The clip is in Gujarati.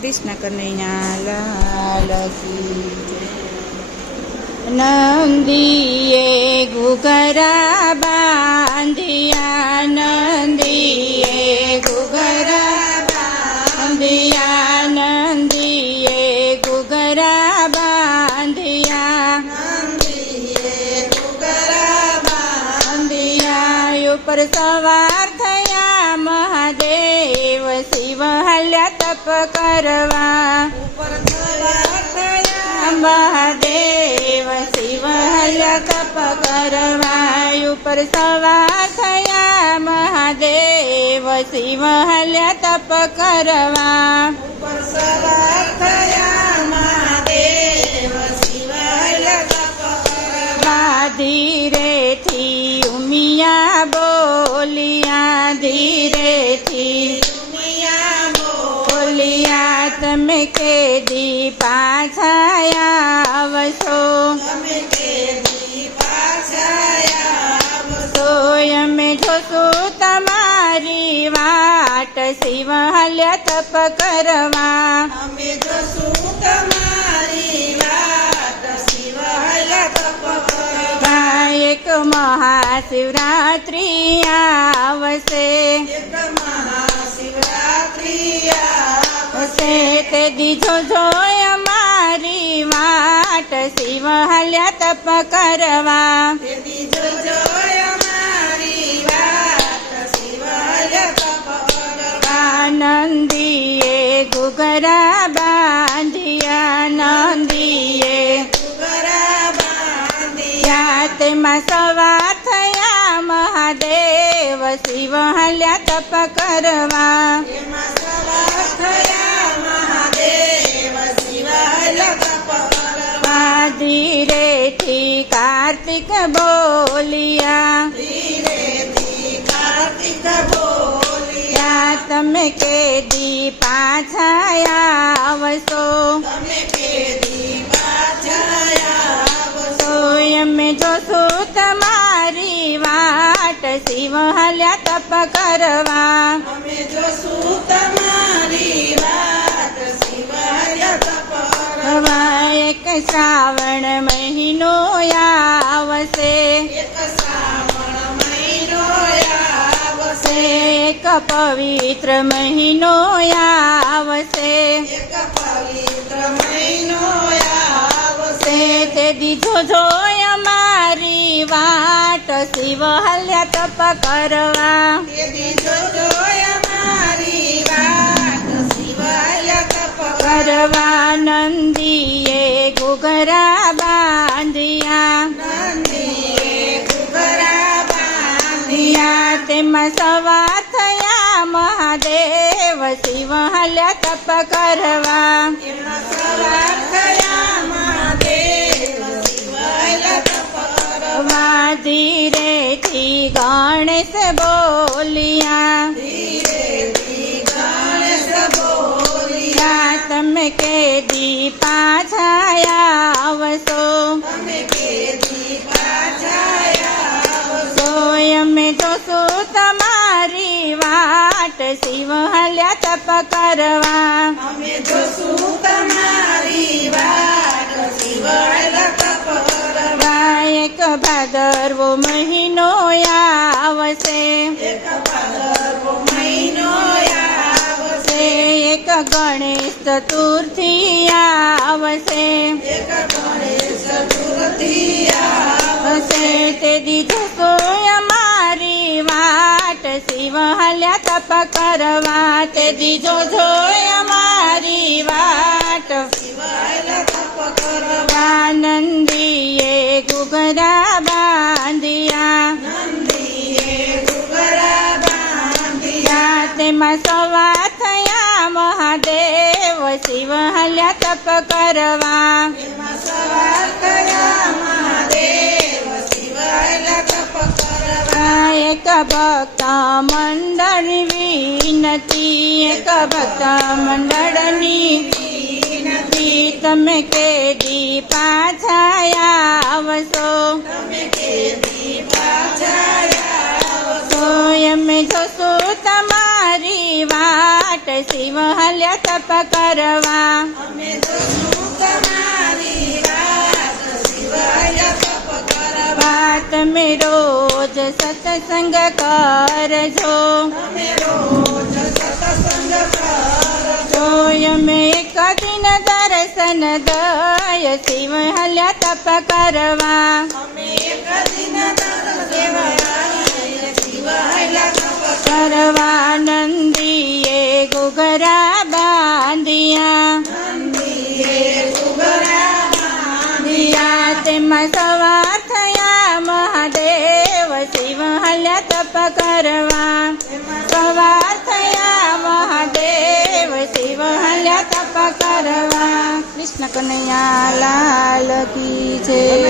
કૃષ્ણ કનૈયા લાલ કી જય। નંદીએ ઘૂઘરા બાંધિયા, નંદીએ ઘૂઘરા બાંધિયા, નંદીએ ઘૂઘરા બાંધિયા, નંદીએ ઘૂઘરા બાંધિયા। ઉપર સવાર થયા મહાદેવ, શિવ હાલ્યા તપ કરવા। ઉપર સવાર થયા મહાદેવ, શિવ હાલ્યા તપ કરવા। ઉપર સવાર થયા મહાદેવ, શિવ હાલ્યા તપ કરવા। ઉપર સવાર થયા મહાદેવ, શિવ હાલ્યા તપ કરવા। ધીરેથી ઉમિયા બોલિયા, ધીરેથી ઉમિયા બોલિયા, તમે કેદી પાછા આવશો, તમે કેદી પાછા આવશો। અમે જોશું તમારી વાટ, શિવ હાલ્યા તપ કરવા। અમે જોશું તમારી વાટ, શિવ હાલ્યા તપ કરવા। એક મહાશિવરાત્રી આવશે, એક મહાશિવરાત્રી આવશે, તે દીજો જોય અમારી વાટ, શિવ હાલ્યા તપ કરવા। તે દીજો જોય અમારી વાટ, શિવ હાલ્યા તપ કરવા। નંદીએ ઘૂઘરા બાંધિયા, નંદીએ ઘૂઘરા બાંધિયા, તેમાં સવાર થયા મહાદેવ, શિવ હાલ્યા તપ કરવા। તેમાં સવાર થયા મહાદેવ, શિવ હાલ્યા તપ કરવા। ધીરેથી કાર્તિક બોલિયા, ધીરેથી કાર્તિક બોલિયા, તમે કેદી પાછા આવશો, તમે કેદી પાછા આવશો। અમે જોશું તમારી વાટ, શિવ હાલ્યા તપ કરવા। અમે જોશું તમારી વાટ, શિવ હાલ્યા તપ કરવા। એક શ્રાવણ મહિનો આવશે, એક શ્રાવણ મહિનો આવશે, એક પવિત્ર મહિનો આવશે, એક પવિત્ર મહિનો આવશે, તે દીજો જોય અમારી વાટ, શિવ હાલ્યા તપ કરવા। તે દીજો જોય અમારી વાટ, શિવ હાલ્યા તપ કરવા। નંદીએ ઘૂઘરા બાંધિયા, નંદીએ ઘૂઘરા બાંધિયા, તેમાં સવાર થયા મહાદેવ, શિવ હાલ્યા તપ કરવા। તેમાં સવાર થયા મહાદેવ, શિવ હાલ્યા તપ કરવા। ધીરેથી ગણેશ બોલિયા, ધીરેથી ગણેશ બોલિયા, તમે કેદી પાછા આવશો, તમે કેદી પાછા આવશો। અમે જોશું તમારી વાટ, શિવ હાલ્યા તપ કરવા। અમે જોશું તમારી વાટ, શિવ હાલ્યા તપ કરવા। એક ભાદરવો મહિનો આવશે, એક ભાદરવો મહિનો આવશે, એક ગણેશ ચતુર્થી આવશે, એક ગણેશ ચતુર્થી આવશે, તે દીજો સોય અમારી વાટ, શિવ હાલ્યા તપ કરવા। તે દીજો જોય અમારી વાટ, શિવ હાલ્યા તપ કરવા। નંદીએ ઘૂઘરા બાંધિયા, નંદીએ ઘૂઘરા બાંધિયા, તેમાં સવાર થયા મહાદેવ, શિવ હાલ્યા તપ કરવા। તેમાં સવાર થયા મહાદેવ, શિવ હાલ્યા તપ કરવા। એક ભક્ત મંડળની વિનતી, એક ભક્ત મંડળની વિનતી, તમે કેદી પાછા આવશો, તમે કેદી પાછા આવશો। અમે જોશું તમારી વાટ, શિવ હાલ્યા તપ કરવા. અમે જોશું તમારી વાત, શિવ હાલ્યા તપ કરવા. તમે રોજ સત્સંગ કરજો, તમે રોજ સત્સંગ કરજો. અમે એક દિન દર્શન દય શિવ હાલ્યા તપ કરવા. અમે એક દિન સેવાય શિવ હાલ્યા તપ કરવા. નંદીએ ઘૂઘરા બાંધિયા, નંદીએ ઘૂઘરા દિયા તેમાં સવાર થયા મહાદેવ શિવ હાલ્યા તપ કરવા. સવાર થયા મહાદેવ શિવ હાલ્યા તપ કરવા. કૃષ્ણ કનૈયા લાલ કી જય.